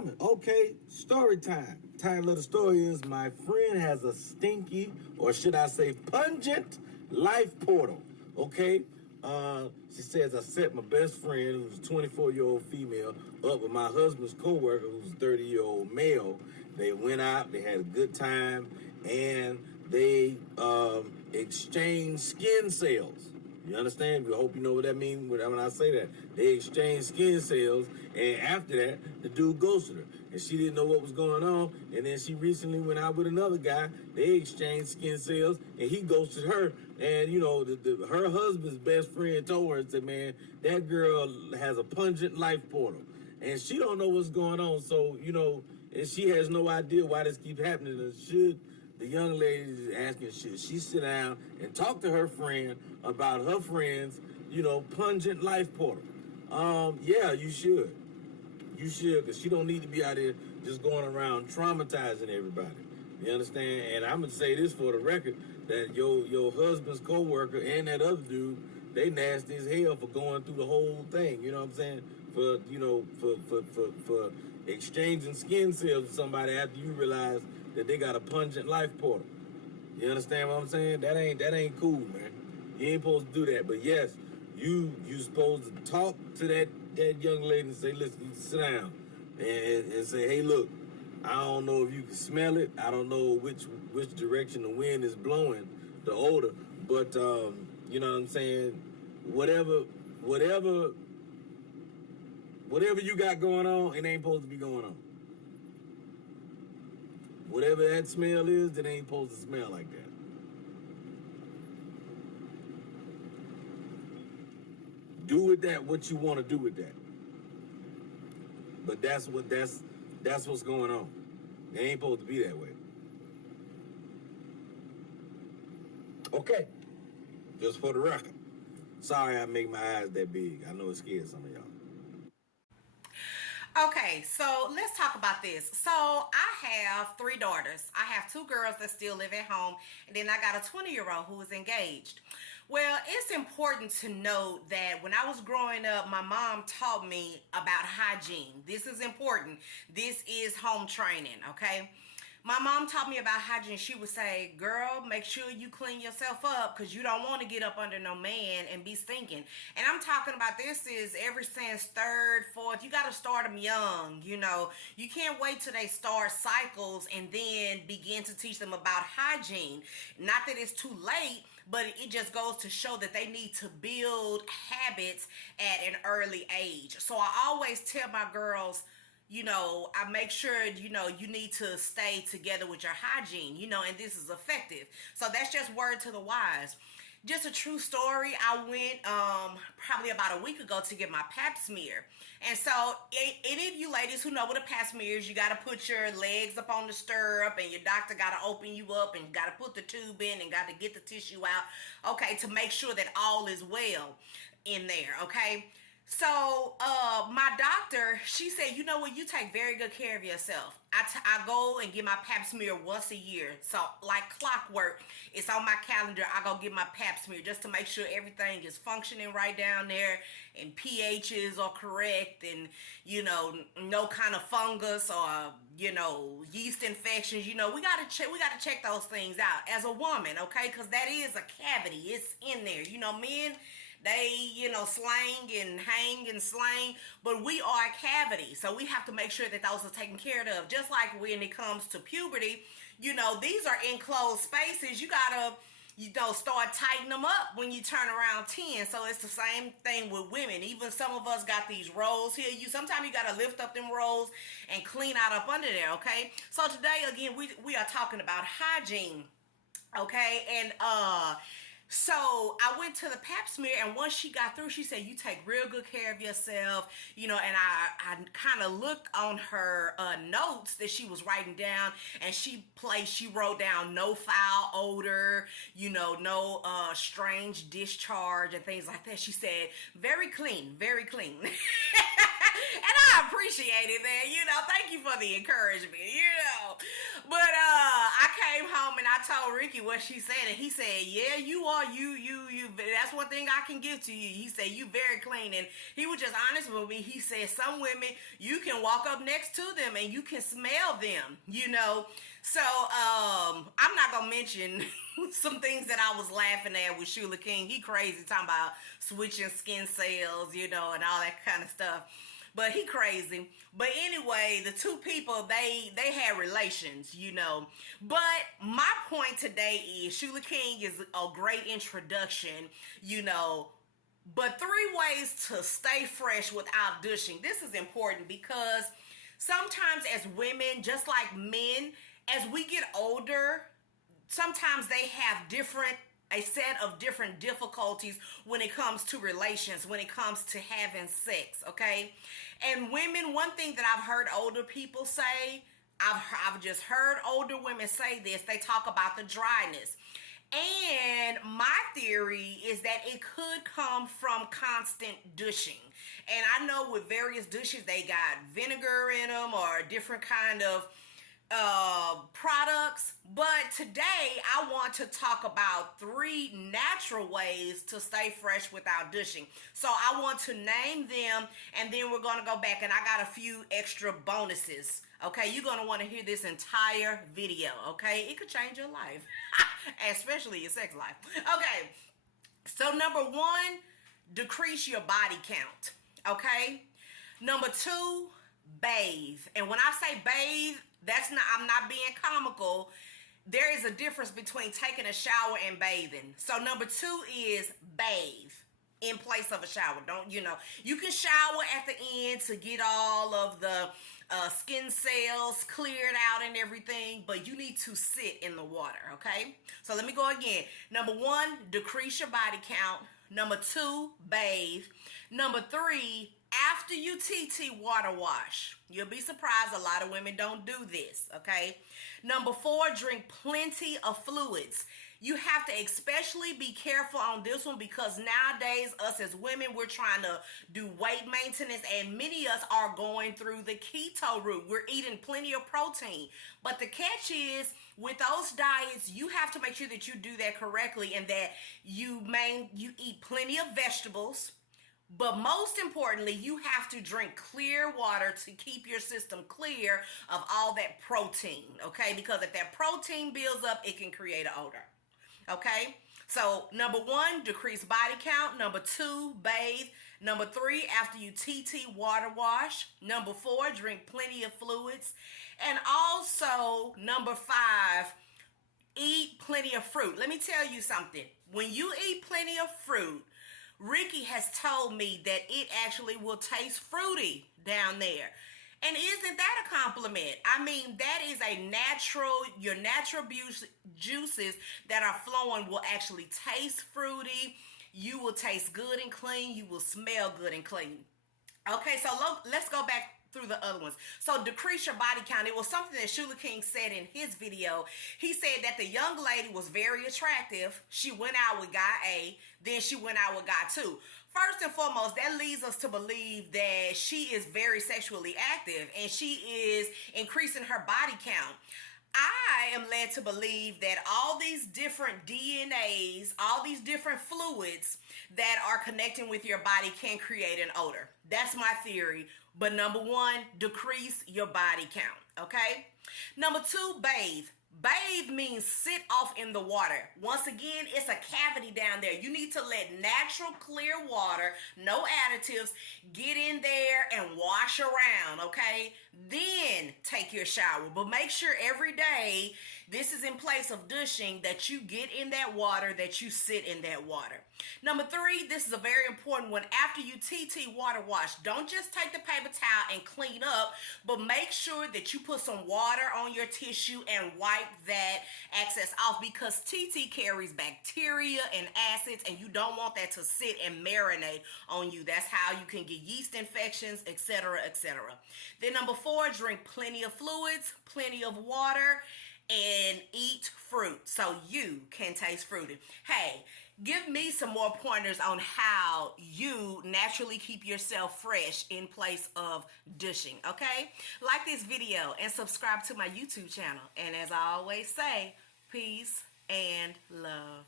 time. Okay, story time. Title of the story is My Friend Has a Stinky, or should I say pungent, life portal. Okay? She says, I set my best friend, who's a 24-year-old female, up with my husband's co-worker, who's a 30-year-old male. They went out, they had a good time, and they exchanged skin cells. You understand? I hope you know what that means when I say that. They exchanged skin cells, and after that, the dude ghosted her. And she didn't know what was going on, and then she recently went out with another guy. They exchanged skin cells, and he ghosted her. And, you know, her husband's best friend told her, said, man, that girl has a pungent life portal. And she don't know what's going on, so, you know, and she has no idea why this keeps happening. And the young lady is asking, should she sit down and talk to her friend about her friend's, you know, pungent life portal? Yeah, you should. You should, because she don't need to be out here just going around traumatizing everybody. You understand? And I'm going to say this for the record, that your husband's co-worker and that other dude, they nasty as hell for going through the whole thing. You know what I'm saying? For exchanging skin cells with somebody after you realize that they got a pungent life portal. You understand what I'm saying? That ain't cool, man. You ain't supposed to do that. But yes, you supposed to talk to that young lady and say, listen, you sit down and say, hey, look, I don't know if you can smell it. I don't know which direction the wind is blowing, the odor. But you know what I'm saying? Whatever you got going on, it ain't supposed to be going on. Whatever that smell is, it ain't supposed to smell like that. Do with that what you want to do with that. But that's what's going on. It ain't supposed to be that way. Okay. Just for the record. Sorry I make my eyes that big. I know it scares some of y'all. Okay, so let's talk about this. So I have three daughters. I have two girls that still live at home, and then I got a 20-year-old who is engaged. Well, it's important to note that when I was growing up, my mom taught me about hygiene. This is important. This is home training, okay? My mom taught me about hygiene. She would say, girl, make sure you clean yourself up because you don't want to get up under no man and be stinking. And I'm talking about this is ever since third, fourth. You got to start them young, you know. You can't wait till they start cycles and then begin to teach them about hygiene. Not that it's too late, but it just goes to show that they need to build habits at an early age. So I always tell my girls, you know, I make sure, you know, you need to stay together with your hygiene, you know, and this is effective. So that's just word to the wise. Just a true story. I went probably about a week ago to get my pap smear. And so any of you ladies who know what a pap smear is, you got to put your legs up on the stirrup and your doctor got to open you up and got to put the tube in and got to get the tissue out, okay, to make sure that all is well in there, okay? So my doctor, she said, you know what, you take very good care of yourself. I go and get my pap smear once a year. So like clockwork, it's on my calendar. I go get my pap smear just to make sure everything is functioning right down there and pHs are correct and, you know, no kind of fungus or, you know, yeast infections. You know, we got to check those things out as a woman, okay? Because that is a cavity. It's in there. You know, men, they, you know, slang and hang and slang, but we are a cavity. So we have to make sure that those are taken care of. Just like when it comes to puberty, you know, these are enclosed spaces. You gotta, you know, start tightening them up when you turn around 10. So it's the same thing with women. Even some of us got these rolls here. Sometimes you gotta lift up them rolls and clean out up under there, okay? So today, again, we are talking about hygiene, okay? And so I went to the pap smear, and once she got through, she said, you take real good care of yourself, you know, and I kind of looked on her notes that she was writing down, and she wrote down no foul odor, you know, no strange discharge and things like that. She said, very clean, very clean. And I appreciate it, man. You know, thank you for the encouragement, you know. But I came home and I told Ricky what she said, and he said, "Yeah, you are. You. That's one thing I can give to you." He said, "You very clean," and he was just honest with me. He said, "Some women, you can walk up next to them and you can smell them, you know." So I'm not gonna mention some things that I was laughing at with Shuler King. He crazy talking about switching skin cells, you know, and all that kind of stuff. But he crazy. But anyway, the two people, they had relations, you know. But my point today is Shuler King is a great introduction, you know. But 3 ways to stay fresh without douching. This is important because sometimes as women, just like men, as we get older, sometimes they have a set of different difficulties when it comes to relations, when it comes to having sex, okay? And women, one thing that I've heard older people say, I've just heard older women say this, they talk about the dryness. And my theory is that it could come from constant douching. And I know with various douches, they got vinegar in them or different kind of products, but today I want to talk about 3 natural ways to stay fresh without douching. So I want to name them, and then we're going to go back, and I got a few extra bonuses. Okay, you're going to want to hear this entire video, okay? It could change your life, especially your sex life. Okay, so number 1, decrease your body count, okay? Number 2, bathe. And when I say bathe, I'm not being comical. There is a difference between taking a shower and bathing. So number 2 is bathe in place of a shower. You can shower at the end to get all of the skin cells cleared out and everything, but you need to sit in the water, okay? So let me go again. Number 1, decrease your body count. Number 2, bathe. Number 3, after you TT, water wash. You'll be surprised a lot of women don't do this, okay? Number 4, drink plenty of fluids. You have to especially be careful on this one because nowadays, us as women, we're trying to do weight maintenance, and many of us are going through the keto route. We're eating plenty of protein. But the catch is, with those diets, you have to make sure that you do that correctly and that you eat plenty of vegetables. But most importantly, you have to drink clear water to keep your system clear of all that protein, okay? Because if that protein builds up, it can create an odor, okay? So number 1, decrease body count. Number 2, bathe. Number 3, after you TT, water wash. Number 4, drink plenty of fluids. And also, number 5, eat plenty of fruit. Let me tell you something. When you eat plenty of fruit, Ricky has told me that it actually will taste fruity down there. And isn't that a compliment? I mean, that is your natural juices that are flowing will actually taste fruity. You will taste good and clean. You will smell good and clean. Okay, so let's go back through the other ones. So decrease your body count. It was something that Shuler King said in his video. He said that the young lady was very attractive. She went out with guy A, then she went out with guy 2. First and foremost, that leads us to believe that she is very sexually active and she is increasing her body count. I am led to believe that all these different DNAs, all these different fluids that are connecting with your body can create an odor. That's my theory. But number 1, decrease your body count, okay? Number 2, bathe. Bathe means sit off in the water. Once again, it's a cavity down there. You need to let natural clear water, no additives, get in there and wash around, okay? Then take your shower. But make sure every day, this is in place of douching, that you get in that water, that you sit in that water. Number 3, this is a very important one. After you TT, water wash, don't just take the paper towel and clean up, but make sure that you put some water on your tissue and wipe that excess off, because TT carries bacteria and acids, and you don't want that to sit and marinate on you. That's how you can get yeast infections, etc., etc. Then number 4, drink plenty of fluids, plenty of water, and eat fruit so you can taste fruity. Hey, give me some more pointers on how you naturally keep yourself fresh in place of douching, okay? Like this video and subscribe to my YouTube channel. And as I always say, peace and love.